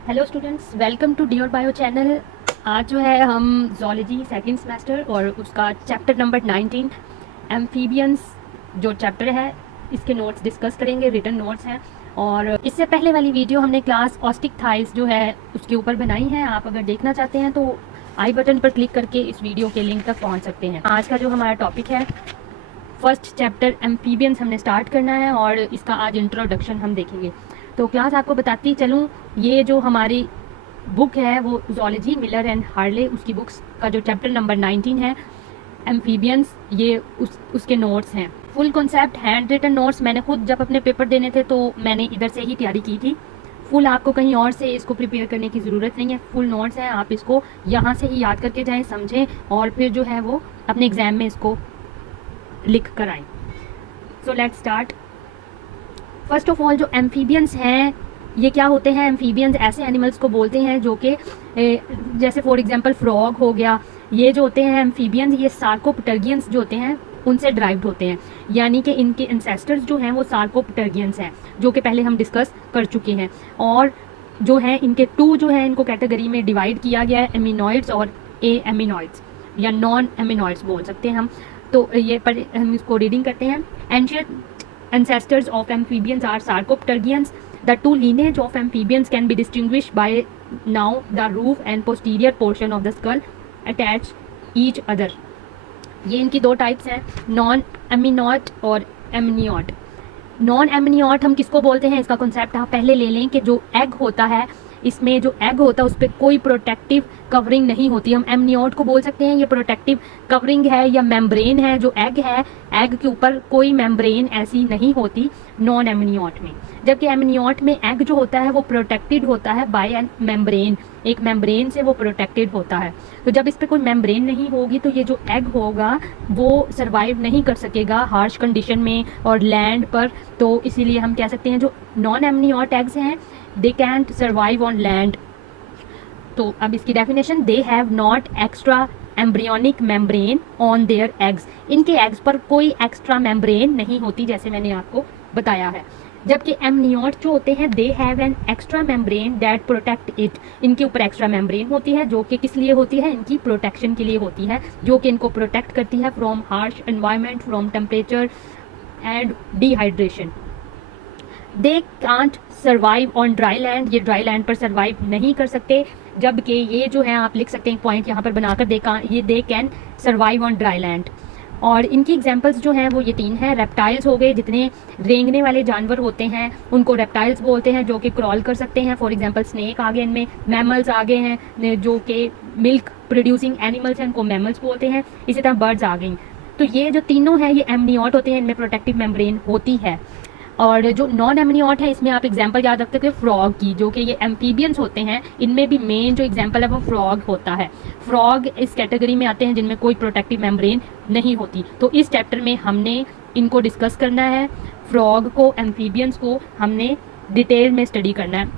Hello students, welcome to dear bio channel. आज जो है हम जोलॉजी सेकंड सेमेस्टर और उसका चैप्टर नंबर 19 एम्फीबियंस जो चैप्टर है इसके नोट्स डिस्कस करेंगे। रिटन नोट्स हैं और इससे पहले वाली वीडियो हमने क्लास ऑस्टिक थाइस जो है उसके ऊपर बनाई है। आप अगर देखना चाहते हैं तो आई बटन पर क्लिक करके इस वीडियो के लिंक तक पहुँच सकते हैं। आज का जो हमारा टॉपिक है फर्स्ट चैप्टर एम्फीबियंस हमने स्टार्ट करना है और इसका आज इंट्रोडक्शन हम देखेंगे। तो क्लास आपको बताती चलूँ, ये जो हमारी बुक है वो ज़ूलॉजी मिलर एंड हार्ले उसकी बुक्स का जो चैप्टर नंबर 19 है एम्फीबियंस, ये उसके नोट्स हैं। Full concept hand written notes मैंने खुद जब अपने पेपर देने थे तो मैंने इधर से ही तैयारी की थी। फुल आपको कहीं और से इसको प्रिपेयर करने की ज़रूरत नहीं है। फुल नोट्स हैं, आप इसको यहाँ से ही याद करके जाएँ, समझें और फिर जो है वो अपने एग्ज़ाम में इसको लिख कर आएँ। So let's start. First of all जो एम्फीबियंस हैं ये क्या होते हैं? एम्फीबियंस ऐसे एनिमल्स को बोलते हैं जो कि जैसे फॉर एग्जांपल फ्रॉग हो गया, ये जो होते हैं एम्फीबियंस ये सार्कोप्टेरिगियंस जो होते हैं उनसे ड्राइव्ड होते हैं, यानी कि इनके एंसेस्टर्स जो हैं वो सार्कोप्टेरिगियंस हैं जो कि पहले हम डिस्कस कर चुके हैं। और जो हैं इनके टू जो हैं इनको कैटेगरी में डिवाइड किया गया है, एमिनॉइड्स और ए एमिनॉइड्स या नॉन एमिनॉइड्स बोल सकते हैं हम। तो ये पर हम इसको रीडिंग करते हैं। Ancient ancestors of amphibians are sarcopterygians. The two lineage of amphibians can be distinguished by now the roof and posterior portion of the skull attach each other. ये इनकी दो टाइप्स हैं, नॉन एमिनॉट और एमनियॉट। नॉन एमनियॉट हम किसको बोलते हैं, इसका कॉन्सेप्ट आप पहले ले लें कि जो एग होता है इसमें जो एग होता है उस पर कोई प्रोटेक्टिव कवरिंग नहीं होती। हम एमनियॉट को बोल सकते हैं ये प्रोटेक्टिव कवरिंग है या मेम्ब्रेन है। जो एग है, एग के ऊपर कोई मेम्ब्रेन ऐसी नहीं होती नॉन एमनियॉट में। जबकि एमनियॉट में एग जो होता है वो प्रोटेक्टेड होता है बाय एन मेम्ब्रेन, एक मेम्ब्रेन से वो प्रोटेक्टेड होता है। तो जब इस पर कोई मेम्ब्रेन नहीं होगी तो ये जो एग होगा वो सर्वाइव नहीं कर सकेगा हार्श कंडीशन में और लैंड पर। तो इसीलिए हम कह सकते हैं जो नॉन एमनियॉट एग्स हैं they can't survive on land. तो अब इसकी definition, they have not extra embryonic membrane on their eggs. इनके एग्स पर कोई एक्स्ट्रा मेम्ब्रेन नहीं होती जैसे मैंने आपको बताया है। जबकि एमनियॉट जो होते हैं they have an extra membrane that protect it. इनके ऊपर एक्स्ट्रा मेम्ब्रेन होती है जो कि किस लिए होती है, इनकी प्रोटेक्शन के लिए होती है, जो कि इनको प्रोटेक्ट करती है from harsh environment, from temperature and dehydration. They can't survive on dry land, ये ड्राई लैंड पर सर्वाइव नहीं कर सकते। जबकि ये जो है आप लिख सकते हैं पॉइंट यहाँ पर बनाकर, they can survive on dry land. और इनकी एग्जांपल्स जो हैं वो ये तीन हैं। रेप्टाइल्स हो गए, जितने रेंगने वाले जानवर होते हैं उनको रेप्टाइल्स बोलते हैं, जो कि क्रॉल कर सकते हैं। फॉर एग्जांपल स्नेक आ गए, इनमें मैमल्स आ गए हैं जो कि मिल्क प्रोड्यूसिंग एनिमल्स हैं, उनको मैमल्स बोलते हैं। इसी तरह बर्ड्स आ गई। तो ये जो तीनों हैं ये एमनियॉट होते हैं, इनमें प्रोटेक्टिव मेम्ब्रेन होती है। और जो नॉन एमनियॉट है इसमें आप एग्जांपल याद रख सकते हैं फ्रॉग की, जो कि ये एम्फीबियंस होते हैं, इनमें भी मेन जो एग्जांपल है वो फ्रॉग होता है। फ्रॉग इस कैटेगरी में आते हैं जिनमें कोई प्रोटेक्टिव मेम्ब्रेन नहीं होती। तो इस चैप्टर में हमने इनको डिस्कस करना है, फ्रॉग को, एम्फीबियंस को हमने डिटेल में स्टडी करना है।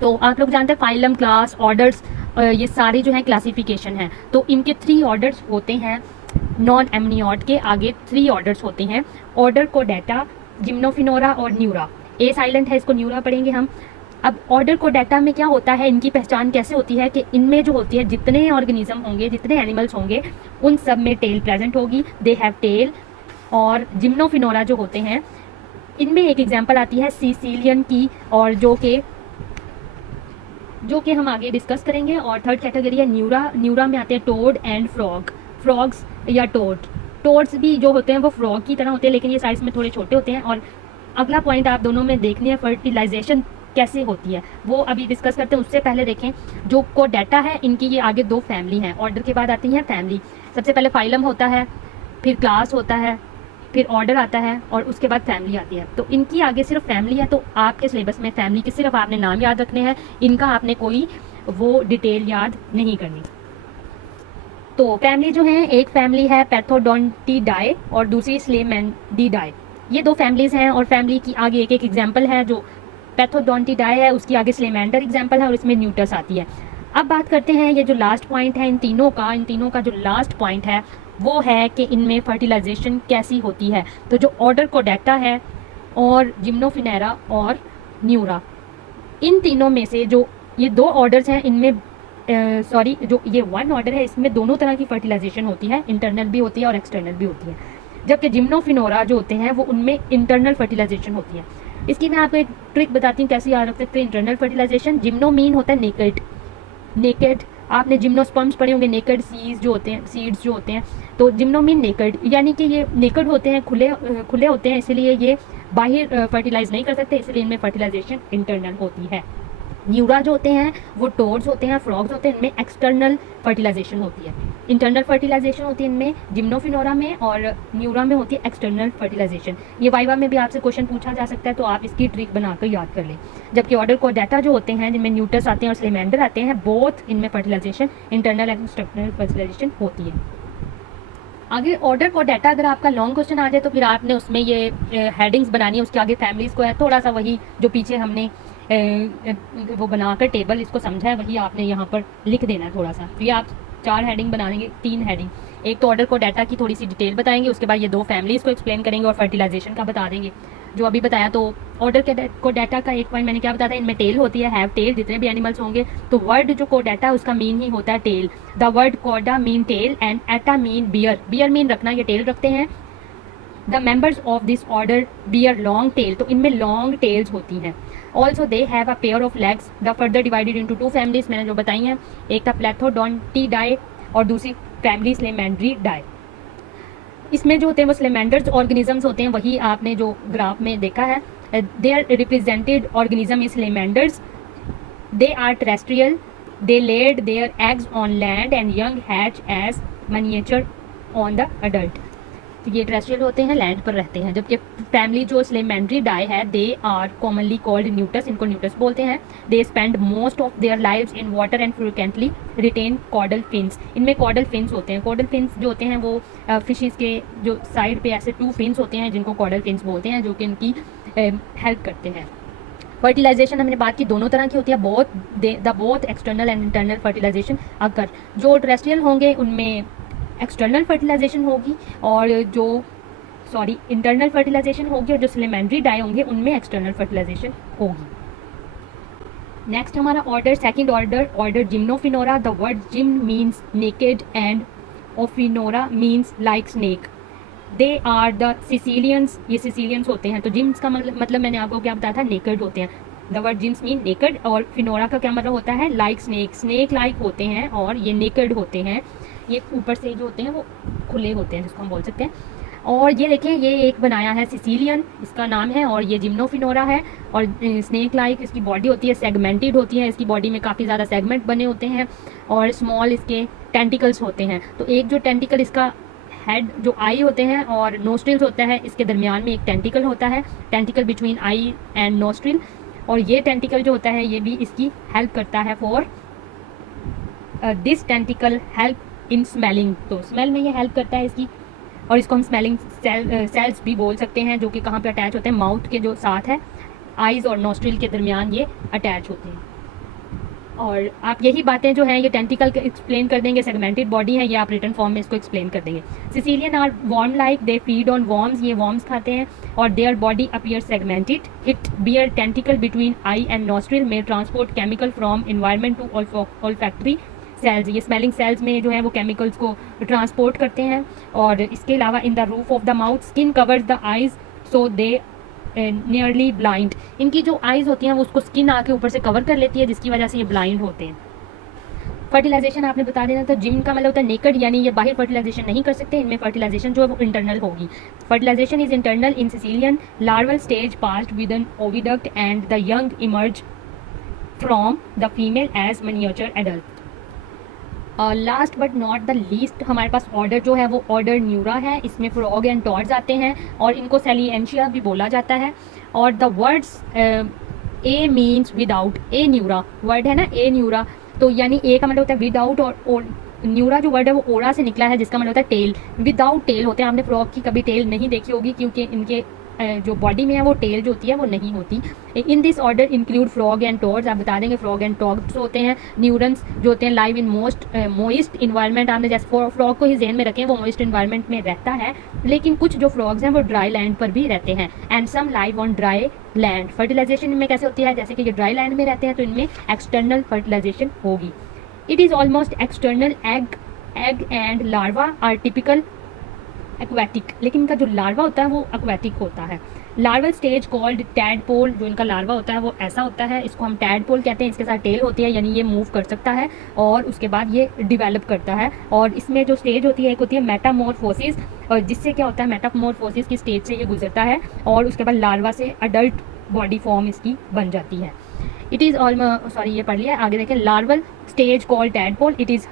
तो आप लोग जानते हैं फाइलम, क्लास, ऑर्डर्स, ये सारे जो है क्लासिफिकेशन है। तो इनके 3 ऑर्डर्स होते हैं। नॉन एमनियॉट के आगे 3 ऑर्डर्स होते हैं, ऑर्डर कोडेटा, जिम्नोफिनोरा और न्यूरा। ए साइलेंट है, इसको न्यूरा पढ़ेंगे हम। अब ऑर्डर कोडेटा में क्या होता है, इनकी पहचान कैसे होती है कि इनमें जो होती है जितने ऑर्गेनिज्म होंगे, जितने एनिमल्स होंगे उन सब में टेल प्रेजेंट होगी, दे हैव टेल। और जिम्नोफिनोरा जो होते हैं इनमें एक एग्जांपल आती है सीसीलियन की, और जो कि हम आगे डिस्कस करेंगे। और थर्ड कैटेगरी है न्यूरा। न्यूरा में आते हैं टोड एंड फ्रॉग, फ्रॉग्स या टोड। टोड्स भी जो होते हैं वो फ्रॉग की तरह होते हैं लेकिन ये साइज में थोड़े छोटे होते हैं। और अगला पॉइंट आप दोनों में देखनी है फर्टिलाइजेशन कैसे होती है, वो अभी डिस्कस करते हैं। उससे पहले देखें जो कोडेटा है इनकी ये आगे 2 फैमिली हैं, ऑर्डर के बाद आती हैं फैमिली। सबसे पहले फाइलम होता है, फिर क्लास होता है, फिर ऑर्डर आता है और उसके बाद फैमिली आती है। तो इनकी आगे सिर्फ फैमिली है, तो आपके सिलेबस में फैमिली के सिर्फ आपने नाम याद रखने हैं, इनका आपने कोई वो डिटेल याद नहीं करनी। तो फैमिली जो है, एक फैमिली है पैथोडोंटिडाई और दूसरी स्लेमेंडिडाई। ये 2 फैमिलीज हैं और फैमिली की आगे एक एक एग्जाम्पल है। जो पैथोडोंटिडाई है उसकी आगे स्लेमेंडर एग्जाम्पल है और इसमें न्यूटस आती है। अब बात करते हैं ये जो लास्ट पॉइंट है इन तीनों का जो लास्ट पॉइंट है वो है कि इनमें फर्टिलाइजेशन कैसी होती है। तो जो ऑर्डर कोडेटा है और जिम्नोफिनेरा और न्यूरा, इन तीनों में से जो ये 2 ऑर्डर्स हैं, इनमें सॉरी जो ये 1 ऑर्डर है इसमें दोनों तरह की फर्टिलाइजेशन होती है, इंटरनल भी होती है और एक्सटर्नल भी होती है। जबकि जिम्नोफिनोरा जो होते हैं वो उनमें इंटरनल फर्टिलाइजेशन होती है। इसकी मैं आपको एक ट्रिक बताती हूँ कैसे याद रख सकते हैं इंटरनल फर्टिलाइजेशन। जिम्नो मीन होता है नेकेड, नेकेड आपने जिम्नोस्पर्म्स पढ़े होंगे, नेकेड सीड्स जो होते हैं, तो जिम्नो मीन नेकेड, यानी कि ये नेकेड होते हैं, खुले होते हैं, इसलिए ये बाहर फर्टिलाइज नहीं कर सकते, इसलिए इनमें फर्टिलाइजेशन इंटरनल होती है। न्यूरा जो होते हैं वो टोड्स होते हैं, फ्रॉग्स होते हैं, इनमें एक्सटर्नल फर्टिलाइजेशन होती है। इंटरनल फर्टिलाइजेशन होती है इनमें जिम्नोफिनोरा में, और न्यूरा में होती है एक्सटर्नल फर्टिलाइजेशन। ये वाइवा में भी आपसे क्वेश्चन पूछा जा सकता है, तो आप इसकी ट्रिक बनाकर याद कर लें। जबकि ऑर्डर को डाटा जो होते हैं जिनमें न्यूटस आते हैं और स्लेमेंडर आते हैं, बोथ इनमें fertilisation internal and external fertilisation होती है। आगे ऑर्डर को डाटा अगर आपका लॉन्ग क्वेश्चन आ जाए तो फिर आपने उसमें ये हेडिंग्स बनानी है, उसके आगे फैमिलीज़ को है, थोड़ा सा वही जो पीछे हमने वो बनाकर टेबल इसको समझा है वही आपने यहाँ पर लिख देना है थोड़ा सा। तो ये आप 4 हेडिंग बनाएंगे, 3 हेडिंग। एक तो ऑर्डर को डाटा की थोड़ी सी डिटेल बताएंगे, उसके बाद ये 2 फैमिलीज़ को एक्सप्लेन करेंगे और फर्टिलाइजेशन का बता देंगे जो अभी बताया। तो ऑर्डर के को डाटा का एक पॉइंट मैंने क्या बताया था, इनमें टेल होती है, हैव टेल, जितने भी एनिमल्स होंगे। तो वर्ड जो को डाटा उसका मीन ही होता है tail. The word cauda mean tail and ata mean bear, bear mean रखना, ये टेल रखते हैं। The members of this order bear long tail, तो इनमें लॉन्ग टेल्स होती हैं। Also they have a pair of legs. The further divided into 2 families, मैंने जो बताई हैं, एक था प्लेथोडोंटिडाई और दूसरी फैमिली स्लेमेंड्रीडाई। इसमें जो होते हैं वो स्लेमेंडर्स ऑर्गेनिजम्स होते हैं, वही आपने जो ग्राफ में देखा है। They are represented organism is salamanders, they are terrestrial, they laid their eggs on land and young hatch as miniature on the adult. तो ये टेरेस्ट्रियल होते हैं, लैंड पर रहते हैं। जबकि फैमिली जो स्लेमेंड्रीडाई है, they are commonly called newts, इनको न्यूटस बोलते हैं। They spend most of their lives in water and frequently retain caudal fins, इनमें कॉडल फिन्स होते हैं। कॉडल फिन्स जो होते हैं वो फिशेस के जो साइड पे ऐसे 2 फिन्स होते हैं जिनको कॉडल फिन्स बोलते हैं, जो कि इनकी हेल्प करते हैं। फर्टिलाइजेशन हमने बात की दोनों तरह की होती है, both external and internal fertilisation. अगर जो टेरेस्ट्रियल होंगे उनमें एक्सटर्नल फर्टिलाइजेशन होगी, और जो इंटरनल फर्टिलाइजेशन होगी, और जो स्लेमेंड्रीडाई होंगे उनमें एक्सटर्नल फर्टिलाइजेशन होगी। नेक्स्ट हमारा order, second order Gymnophiona. The word gym means naked and ophiona means like snake. They are the caecilians, ये सिसिलियंस होते हैं। तो जिम्स का मतलब मैंने आपको क्या बताया था, नेकेड होते हैं। The word gymnos mean naked, और फिनोरा का क्या मतलब होता है, लाइक स्नेक, स्नेक लाइक होते हैं, और ये नेकेड होते हैं। ये ऊपर से जो होते हैं वो खुले होते हैं, जिसको हम बोल सकते हैं। और ये देखें, ये एक बनाया है सिसिलियन, इसका नाम है, और ये जिम्नोफिनोरा है। और स्नेक लाइक इसकी बॉडी होती है, सेगमेंटेड होती है, इसकी बॉडी में काफ़ी ज़्यादा सेगमेंट बने होते हैं, और स्मॉल इसके टेंटिकल्स होते हैं। तो एक जो टेंटिकल इसका हेड जो आई होते हैं और नोस्ट्रिल्स होता है, इसके दरमियान में एक टेंटिकल होता है, tentacle between eye and nostril. और ये टेंटिकल जो होता है ये भी इसकी हेल्प करता है for this tentacle help in smelling, तो स्मेल में ये हेल्प करता है इसकी। और इसको हम स्मेलिंग सेल्स भी बोल सकते हैं, जो कि कहाँ पे अटैच होते हैं, माउथ के जो साथ है, आइज़ और नोस्ट्रिल के दरमियान ये अटैच होते हैं। और आप यही बातें जो हैं ये टेंटिकल एक्सप्लेन कर देंगे, सेगमेंटेड बॉडी है, ये आप रिटर्न फॉर्म में इसको एक्सप्लेन कर देंगे। Caecilian are worm like, they feed on worms, ये वॉर्म्स खाते हैं, और their body appear segmented. It bear tentacle between eye and nostril, में transport chemical from environment to olfactory cells, ये स्मेलिंग सेल्स में जो है वो केमिकल्स को ट्रांसपोर्ट करते हैं। और इसके अलावा in the roof of the mouth, skin covers the eyes so they nearly blind, इनकी जो आइज़ होती हैं वो उसको स्किन आके ऊपर से कवर कर लेती है, जिसकी वजह से ये ब्लाइंड होते हैं। फर्टिलाइजेशन आपने बता देना था, जिम का मतलब होता है नेकेड, यानी ये बाहर फर्टिलाइजेशन नहीं कर सकते, इनमें फर्टिलाइजेशन जो है वो इंटरनल होगी। Fertilisation is internal in caecilian, larval stage passed with an oviduct and the young emerge from the female as miniature adult. Last but not the least हमारे पास ऑर्डर जो है वो ऑर्डर न्यूरा है, इसमें फ्रॉग एंड टॉड्स आते हैं, और इनको सेलिएंशिया भी बोला जाता है। और the words A means without, A Neura word है ना, ए न्यूरा, तो यानी ए का मतलब होता है विदाउट, और न्यूरा जो वर्ड है वो ओरा से निकला है, जिसका मतलब होता है टेल। विदाउट टेल होते हैं, आपने फ्रॉग की कभी टेल नहीं देखी होगी, क्योंकि इनके जो बॉडी में है वो टेल जो होती है वो नहीं होती। In this order include frog and toads, आप बता देंगे फ्रॉग एंड टॉड्स होते हैं न्यूरन्स जो होते हैं लाइव इन मोइस्ट इन्वायरमेंट। आपने जैसे फ्रॉग को ही जहन में रखें, वो मोइस्ट इन्वायरमेंट में रहता है, लेकिन कुछ जो फ्रॉग्स हैं वो ड्राई लैंड पर भी रहते हैं। And some live on dry land. Fertilisation इनमें कैसे होती है, जैसे कि ये ड्राई लैंड में रहते हैं तो इनमें एक्सटर्नल फर्टिलाइजेशन होगी। It is almost external. Egg and larva are typical aquatic, लेकिन इनका जो लार्वा होता है वो एक्वेटिक होता है। लार्वल स्टेज कॉल्ड टैडपोल, जो इनका लार्वा होता है वो ऐसा होता है, इसको हम टैडपोल कहते हैं। इसके साथ टेल होती है, यानी ये मूव कर सकता है और उसके बाद ये डिवेलप करता है। और इसमें जो स्टेज होती है एक होती है मेटामॉर्फोसिस, और जिससे क्या होता है मेटामॉर्फोसिस की स्टेज से ये गुजरता है और उसके बाद लार्वा से अडल्ट बॉडी फॉर्म इसकी बन जाती है। इट इज़ ये पढ़ लिया, आगे देखें। Larval stage called tadpole, it is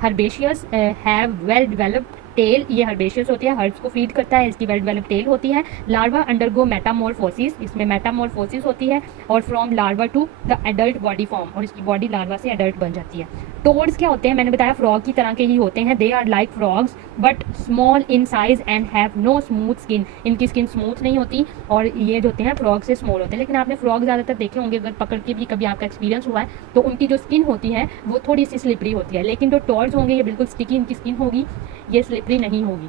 herbaceous, have well developed tail. ये हर्बेशियस होती है, हर्ब्स को फीड करता है, इसकी वेल डेवलप्ड टेल होती है। लार्वा अंडरगो मेटामॉर्फोसिस, इसमें मेटामॉर्फोसिस होती है और from larva to the adult body form, और इसकी बॉडी लार्वा से एडल्ट बन जाती है। टोड्स क्या होते हैं, मैंने बताया फ्रॉग की तरह के ही होते हैं। They are like frogs but small in size and have no smooth skin, इनकी स्किन स्मूथ नहीं होती और ये जो होते हैं फ्रॉग से स्मॉल होते हैं। लेकिन आपने फ्रॉग ज़्यादातर देखे होंगे, अगर पकड़ के भी कभी आपका एक्सपीरियंस हुआ है तो उनकी जो स्किन होती है वो थोड़ी सी स्लिपरी होती है, लेकिन जो टोड्स होंगे ये बिल्कुल स्टिकी इनकी स्किन होगी, ये स्लिपरी नहीं होगी।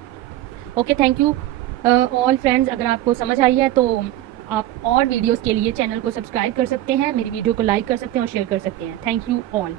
Okay, thank you all friends. अगर आपको समझ आई है तो आप और वीडियोस के लिए चैनल को सब्सक्राइब कर सकते हैं, मेरी वीडियो को लाइक कर सकते हैं और शेयर कर सकते हैं। Thank you all.